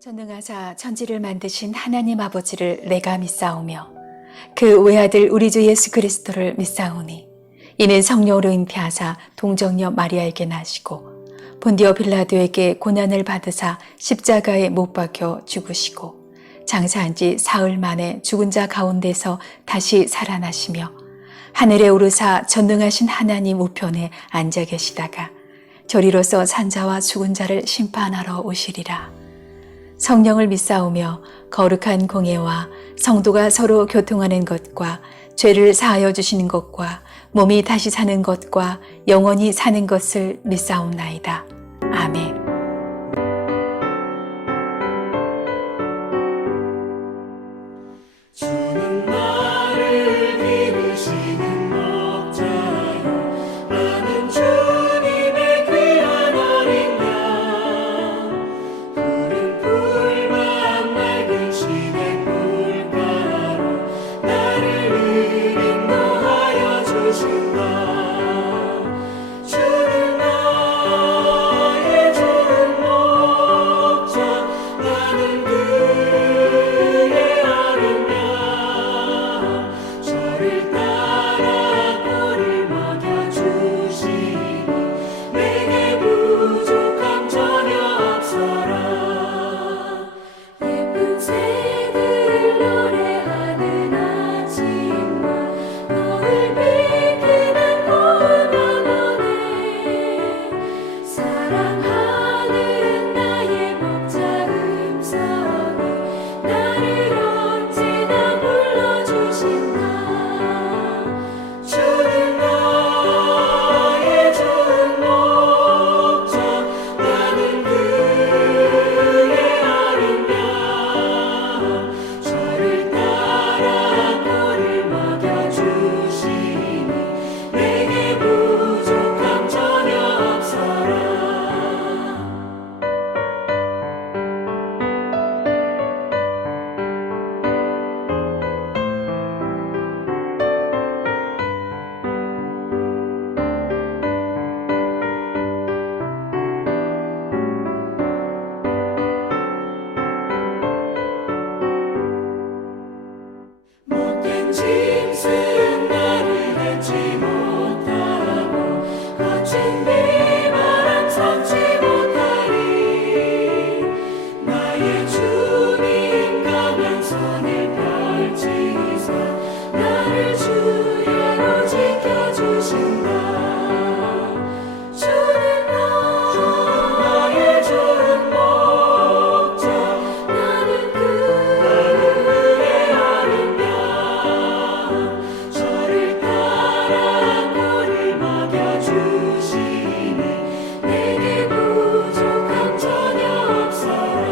전능하사 천지를 만드신 하나님 아버지를 내가 믿사오며 그 외아들 우리 주 예수 그리스도를 믿사오니 이는 성령으로 잉태하사 동정녀 마리아에게 나시고 본디오 빌라도에게 고난을 받으사 십자가에 못 박혀 죽으시고 장사한 지 사흘 만에 죽은 자 가운데서 다시 살아나시며 하늘에 오르사 전능하신 하나님 우편에 앉아 계시다가 저리로서 산자와 죽은 자를 심판하러 오시리라. 성령을 믿사오며 거룩한 공예와 성도가 서로 교통하는 것과 죄를 사하여 주시는 것과 몸이 다시 사는 것과 영원히 사는 것을 믿사옵나이다. 아멘. 주는 나를 기르시는 목자요, 나는 주님의 귀한 어린 양. 푸른 풀밭 맑은 시냇 물가로 나를 인도하여 주신다. 주는 나의 좋은 목자, 나는 그의 어린 양. 저를 따라 꼴을 먹여주시니 내게 부족함 전혀 없어라. 예쁜 새들 노래하는 아침과 너를 비키는 고운 영혼에 사랑하는 나의 목자 음성이 나를 언제나 불러주신다. 주는 나의 좋은 목자, 나는 그의 어린 양. 저를 따라 꼴을 먹여주시니 내게 부족함 전혀 없어라. 못된 짐승 나를 밟지 못하고 거친 비바람 섞지 못하리. 나의 주님 강한 손을 펼치사 나를 주야로 지켜주신다. 주는 나의 좋은 목자, 나는 그의 어린 양. 저를 따라 꼴을 먹여주시니 내게 부족함 전혀 없어라.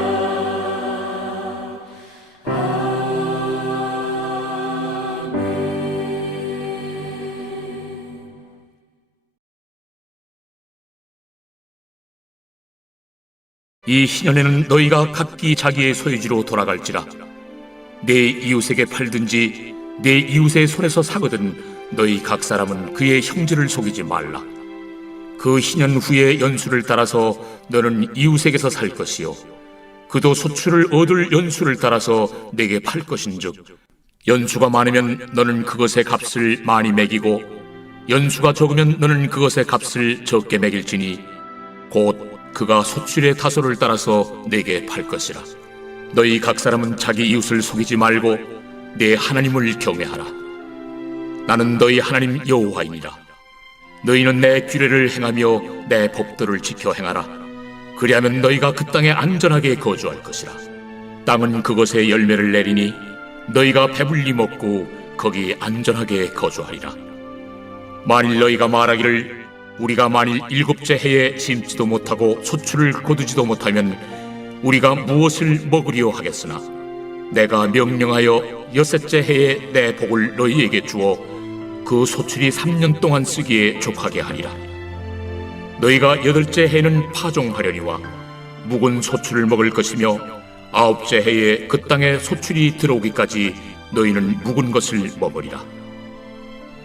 이 희년에는 너희가 각기 자기의 소유지로 돌아갈지라. 내 이웃에게 팔든지 내 이웃의 손에서 사거든 너희 각 사람은 그의 형제를 속이지 말라. 그 희년 후에 연수를 따라서 너는 이웃에게서 살 것이요 그도 소출을 얻을 연수를 따라서 내게 팔 것인즉 연수가 많으면 너는 그것의 값을 많이 매기고 연수가 적으면 너는 그것의 값을 적게 매길지니 곧 그가 소출의 다소를 따라서 내게 팔 것이라. 너희 각 사람은 자기 이웃을 속이지 말고 내 하나님을 경외하라. 나는 너희 하나님 여호와이니라. 너희는 내 규례를 행하며 내 법도를 지켜 행하라. 그리하면 너희가 그 땅에 안전하게 거주할 것이라. 땅은 그것의 열매를 내리니 너희가 배불리 먹고 거기 안전하게 거주하리라. 만일 너희가 말하기를 우리가 만일 7째 해에 심지도 못하고 소출을 거두지도 못하면 우리가 무엇을 먹으리요 하겠으나 내가 명령하여 6째 해에 내 복을 너희에게 주어 그 소출이 3년 동안 쓰기에 족하게 하리라. 너희가 8째 해에는 파종하려니와 묵은 소출을 먹을 것이며 9째 해에 그 땅에 소출이 들어오기까지 너희는 묵은 것을 먹으리라.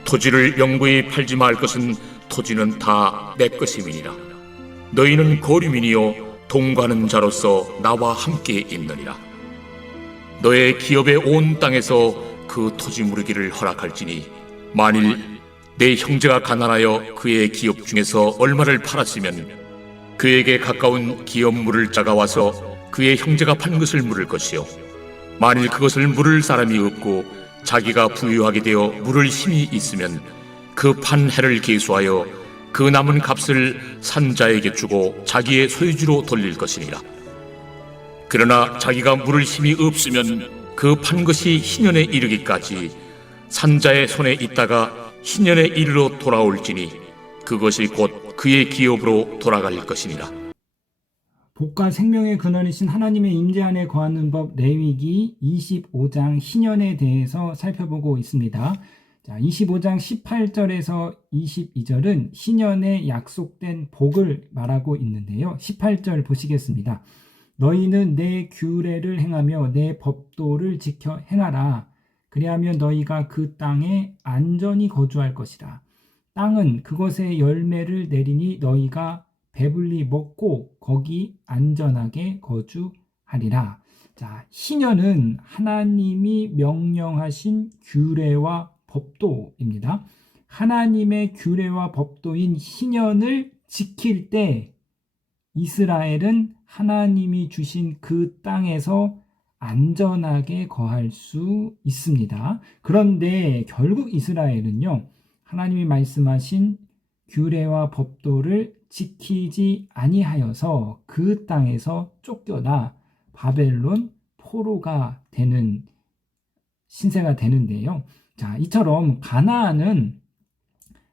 토지를 영구히 팔지 말 것은 토지는 다 내 것임이니라. 너희는 거류민이요 동거하는 자로서 나와 함께 있느니라. 너의 기업의 온 땅에서 그 토지 무르기를 허락할지니 만일 내 형제가 가난하여 그의 기업 중에서 얼마를 팔았으면 그에게 가까운 기업 물을 자가 와서 그의 형제가 판 것을 물을 것이요 만일 그것을 물을 사람이 없고 자기가 부유하게 되어 물을 힘이 있으면 그 판 해를 계수하여 그 남은 값을 산 자에게 주고 자기의 소유주로 돌릴 것이니라. 그러나 자기가 물을 힘이 없으면 그 판 것이 희년에 이르기까지 산 자의 손에 있다가 희년에 이르러 돌아올지니 그것이 곧 그의 기업으로 돌아갈 것이니라. 복과 생명의 근원이신 하나님의 임재 안에 거하는 법 레위기 25장 희년에 대해서 살펴보고 있습니다. 자, 25장 18절에서 22절은 희년에 약속된 복을 말하고 있는데요. 18절 보시겠습니다. 너희는 내 규례를 행하며 내 법도를 지켜 행하라. 그리하면 너희가 그 땅에 안전히 거주할 것이라. 땅은 그것의 열매를 내리니 너희가 배불리 먹고 거기 안전하게 거주하리라. 자, 희년은 하나님이 명령하신 규례와 법도입니다. 하나님의 규례와 법도인 희년을 지킬 때 이스라엘은 하나님이 주신 그 땅에서 안전하게 거할 수 있습니다. 그런데 결국 이스라엘은요, 하나님이 말씀하신 규례와 법도를 지키지 아니하여서 그 땅에서 쫓겨나 바벨론 포로가 되는 신세가 되는데요. 자, 이처럼 가나안은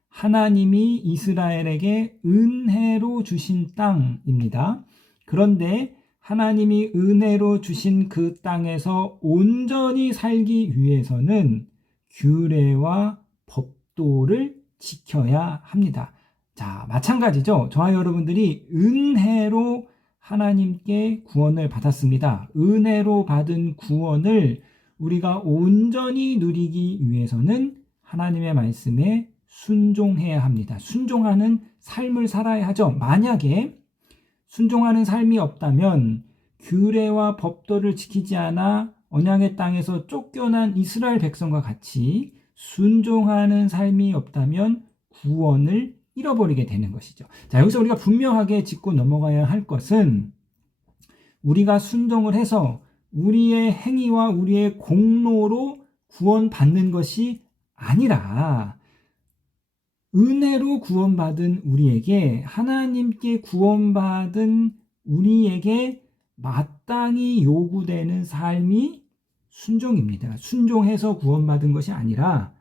하나님이 이스라엘에게 은혜로 주신 땅입니다. 그런데 하나님이 은혜로 주신 그 땅에서 온전히 살기 위해서는 규례와 법도를 지켜야 합니다. 자, 마찬가지죠. 저와 여러분들이 은혜로 하나님께 구원을 받았습니다. 은혜로 받은 구원을 우리가 온전히 누리기 위해서는 하나님의 말씀에 순종해야 합니다. 순종하는 삶을 살아야 하죠. 만약에 순종하는 삶이 없다면 규례와 법도를 지키지 않아 언약의 땅에서 쫓겨난 이스라엘 백성과 같이 순종하는 삶이 없다면 구원을 잃어버리게 되는 것이죠. 자, 여기서 우리가 분명하게 짚고 넘어가야 할 것은 우리가 순종을 해서 우리의 행위와 우리의 공로로 구원받는 것이 아니라 은혜로 구원받은 우리에게, 하나님께 구원받은 우리에게 마땅히 요구되는 삶이 순종입니다. 순종해서 구원받은 것이 아니라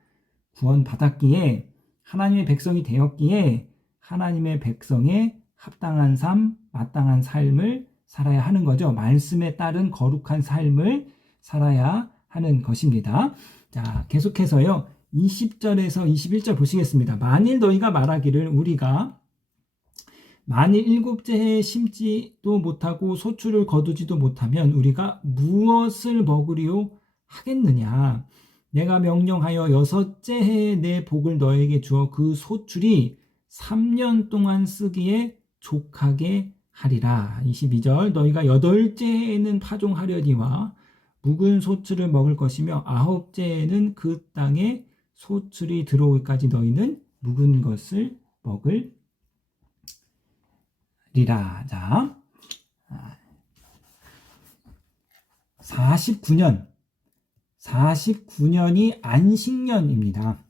구원받았기에 하나님의 백성이 되었기에 하나님의 백성의 합당한 삶, 마땅한 삶을 살아야 하는 거죠. 말씀에 따른 거룩한 삶을 살아야 하는 것입니다. 자, 계속해서요. 20절에서 21절 보시겠습니다. 만일 너희가 말하기를 우리가 만일 7째 해에 심지도 못하고 소출을 거두지도 못하면 우리가 무엇을 먹으리요 하겠느냐. 내가 명령하여 6째 해에 내 복을 너에게 주어 그 소출이 3년 동안 쓰기에 족하게 하리라. 22절 너희가 8째 해에는 파종하려니와 묵은 소출을 먹을 것이며 9째 해에는 그 땅에 소출이 들어올까지 너희는 묵은 것을 먹으리라. 자, 49년이 안식년입니다.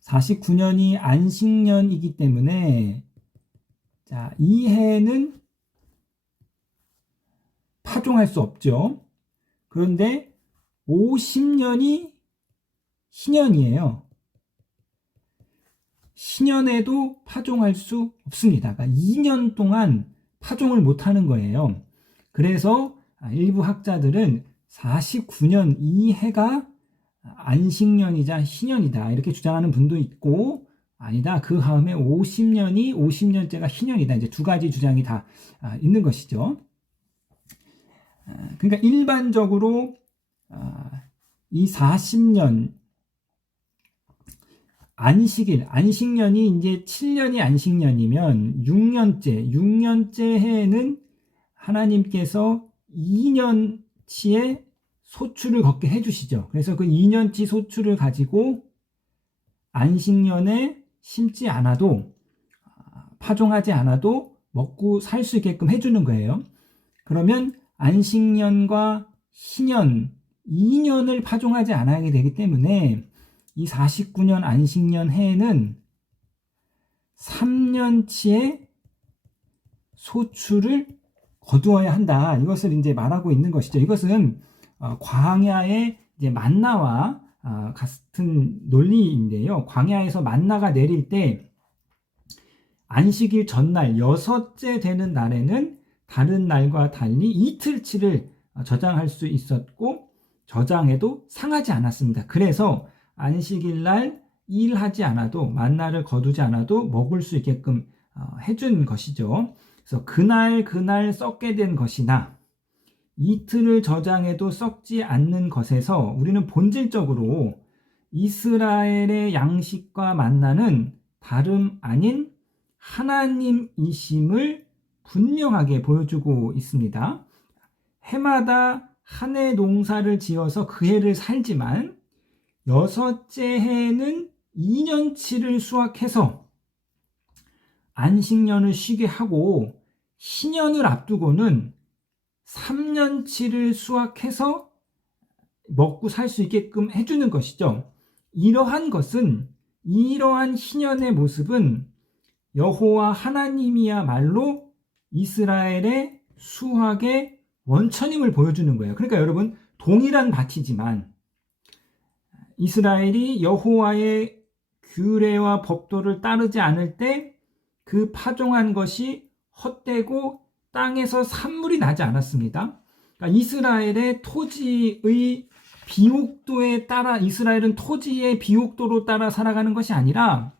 49년이 안식년이기 때문에 자, 이 해는 파종할 수 없죠. 그런데 50년이 희년이에요. 희년에도 파종할 수 없습니다. 그러니까 2년 동안 파종을 못하는 거예요. 그래서 일부 학자들은 49년 이 해가 안식년이자 희년이다 이렇게 주장하는 분도 있고, 아니다 그 다음에 50년째가 희년이다, 이제 두 가지 주장이 다 있는 것이죠. 그러니까 일반적으로 이 40년 안식일, 안식년이 이제 7년이 안식년이면 6년째 해에는 하나님께서 2년치의 소출을 걷게 해주시죠. 그래서 그 2년치 소출을 가지고 안식년에 심지 않아도, 파종하지 않아도 먹고 살 수 있게끔 해주는 거예요. 그러면 안식년과 신년, 2년을 파종하지 않아야 되기 때문에 이 49년 안식년 해에는 3년치의 소출을 거두어야 한다. 이것을 이제 말하고 있는 것이죠. 이것은 광야의 이제 만나와 같은 논리인데요. 광야에서 만나가 내릴 때 안식일 전날 6째 되는 날에는 다른 날과 달리 이틀치를 저장할 수 있었고 저장해도 상하지 않았습니다. 그래서 안식일 날 일하지 않아도, 만나를 거두지 않아도 먹을 수 있게끔 해준 것이죠. 그래서 그날 썩게 된 것이나 이틀을 저장해도 썩지 않는 것에서 우리는 본질적으로 이스라엘의 양식과 만나는 다름 아닌 하나님이심을 분명하게 보여주고 있습니다. 해마다 한 해 농사를 지어서 그 해를 살지만 6째 해에는 2년치를 수확해서 안식년을 쉬게 하고 신년을 앞두고는 3년치를 수확해서 먹고 살 수 있게끔 해주는 것이죠. 이러한 신년의 모습은 여호와 하나님이야말로 이스라엘의 수확의 원천임을 보여주는 거예요. 그러니까 여러분, 동일한 밭이지만 이스라엘이 여호와의 규례와 법도를 따르지 않을 때 그 파종한 것이 헛되고 땅에서 산물이 나지 않았습니다. 그러니까 이스라엘의 토지의 비옥도에 따라, 이스라엘은 토지의 비옥도로 따라 살아가는 것이 아니라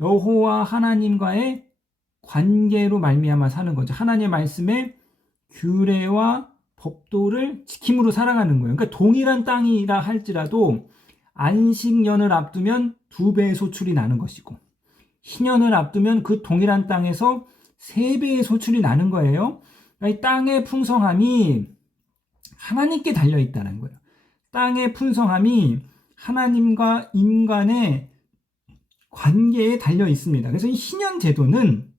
여호와 하나님과의 관계로 말미암아 사는 거죠. 하나님의 말씀에 규례와 법도를 지킴으로 살아가는 거예요. 그러니까 동일한 땅이라 할지라도 안식년을 앞두면 2배의 소출이 나는 것이고 신년을 앞두면 그 동일한 땅에서 3배의 소출이 나는 거예요. 그러니까 이 땅의 풍성함이 하나님께 달려있다는 거예요. 땅의 풍성함이 하나님과 인간의 관계에 달려 있습니다. 그래서 이 신년 제도는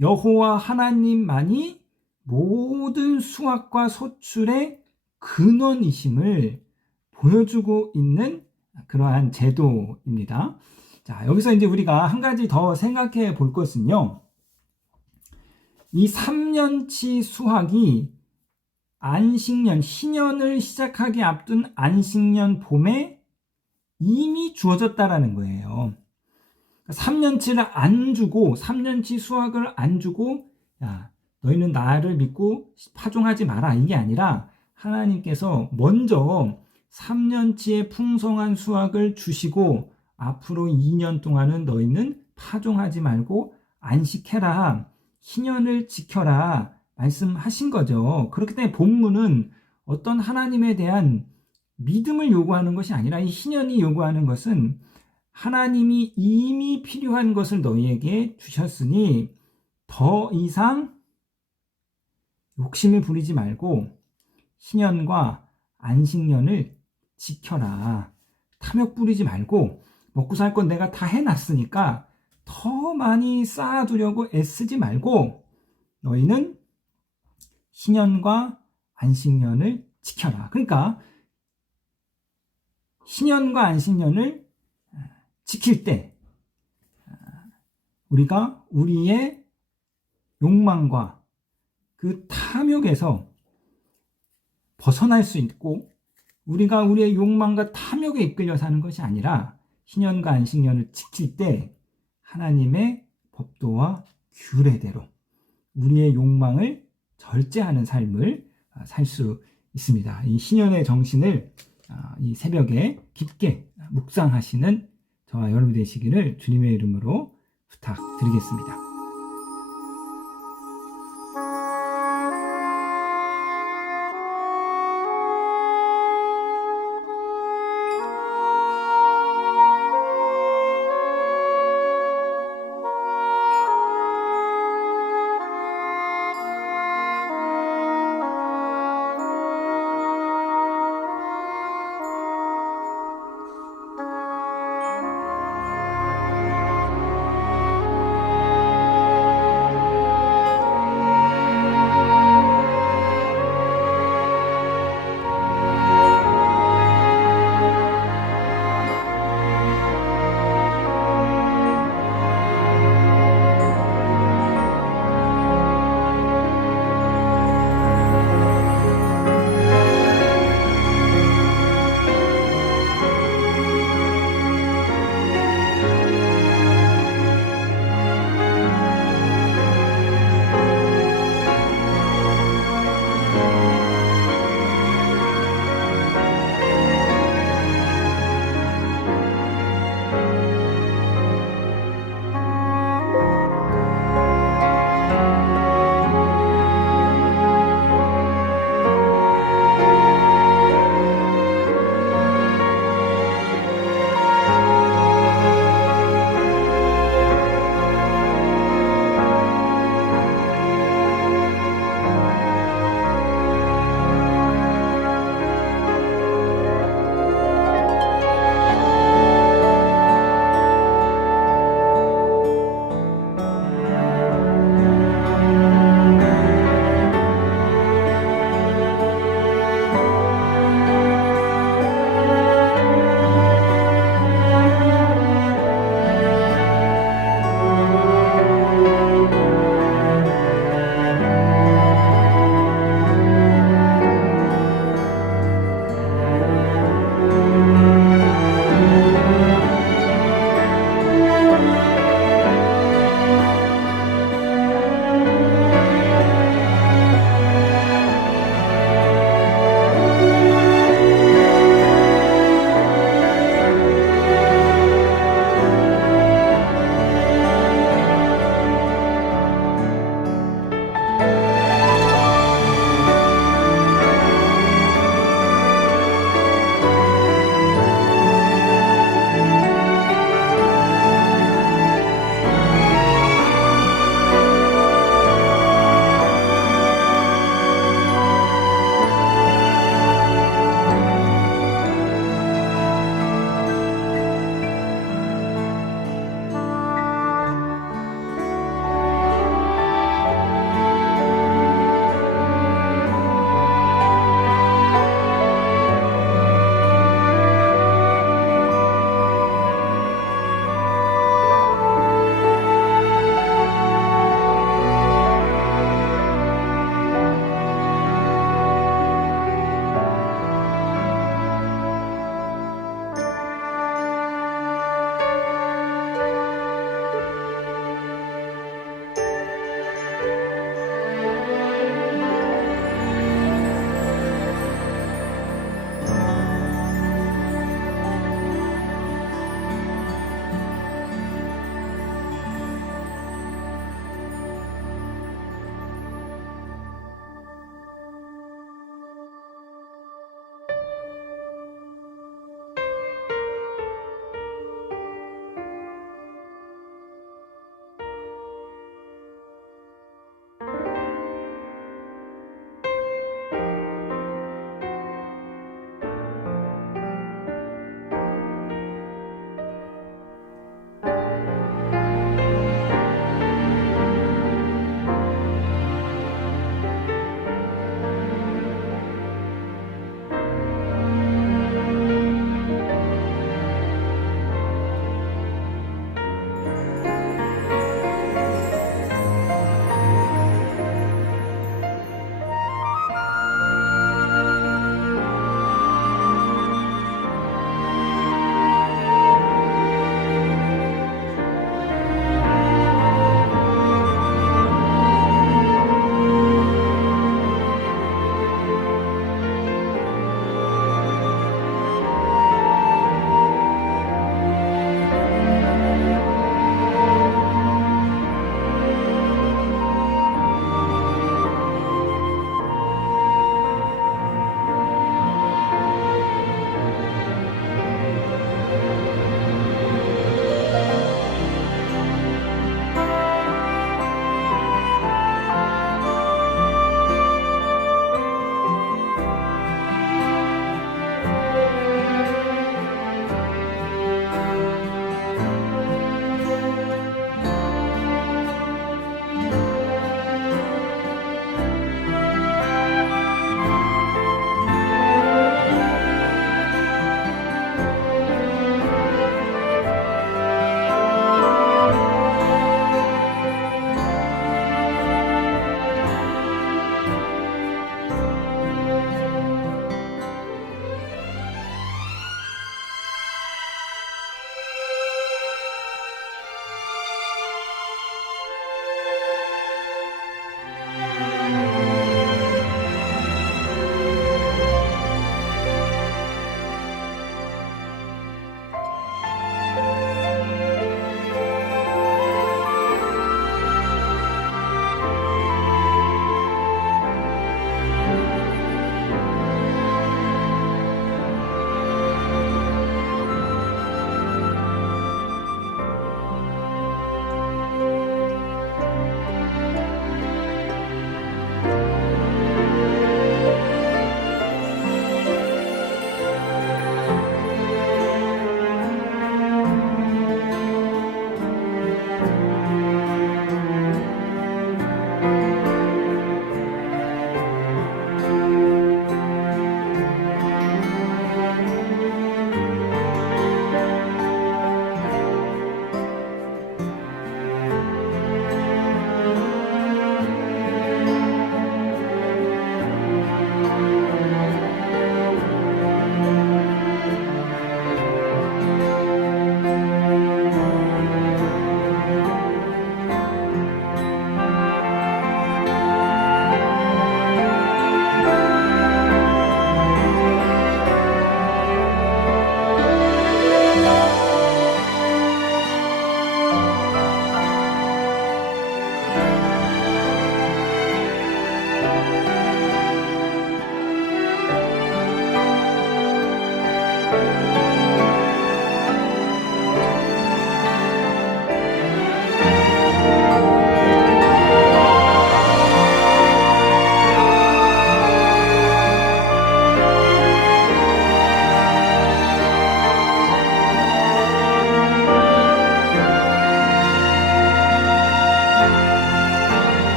여호와 하나님만이 모든 수확과 소출의 근원이심을 보여주고 있는 그러한 제도입니다. 자, 여기서 이제 우리가 한 가지 더 생각해 볼 것은요. 이 3년치 수확이 안식년, 신년을 시작하기 앞둔 안식년 봄에 이미 주어졌다라는 거예요. 3년치를 안 주고, 3년치 수확을 안 주고, 야, 너희는 나를 믿고 파종하지 마라. 이게 아니라 하나님께서 먼저 3년치의 풍성한 수확을 주시고 앞으로 2년 동안은 너희는 파종하지 말고 안식해라. 신년을 지켜라. 말씀하신 거죠. 그렇기 때문에 본문은 어떤 하나님에 대한 믿음을 요구하는 것이 아니라 이 신년이 요구하는 것은 하나님이 이미 필요한 것을 너희에게 주셨으니 더 이상 욕심을 부리지 말고 신년과 안식년을 지켜라. 탐욕 부리지 말고 먹고 살 건 내가 다 해놨으니까 더 많이 쌓아두려고 애쓰지 말고 너희는 신년과 안식년을 지켜라. 그러니까 신년과 안식년을 지킬 때 우리가 우리의 욕망과 그 탐욕에서 벗어날 수 있고 우리가 우리의 욕망과 탐욕에 이끌려 사는 것이 아니라 신년과 안식년을 지킬 때 하나님의 법도와 규례대로 우리의 욕망을 절제하는 삶을 살 수 있습니다. 이 신년의 정신을 이 새벽에 깊게 묵상하시는 저와 여러분 되시기를 주님의 이름으로 부탁드리겠습니다.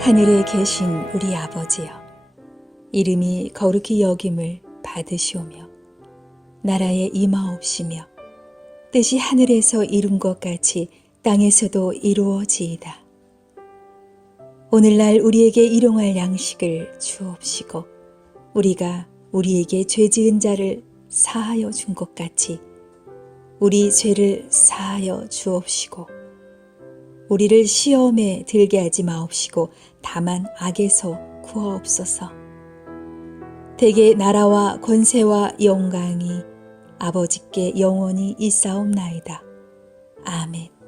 하늘에 계신 우리 아버지여, 이름이 거룩히 여김을 받으시오며 나라에 임하옵시며 뜻이 하늘에서 이룬 것 같이 땅에서도 이루어지이다. 오늘날 우리에게 일용할 양식을 주옵시고 우리가 우리에게 죄 지은 자를 사하여 준 것 같이 우리 죄를 사하여 주옵시고 우리를 시험에 들게 하지 마옵시고 다만 악에서 구하옵소서. 대개 나라와 권세와 영광이 아버지께 영원히 있사옵나이다. 아멘.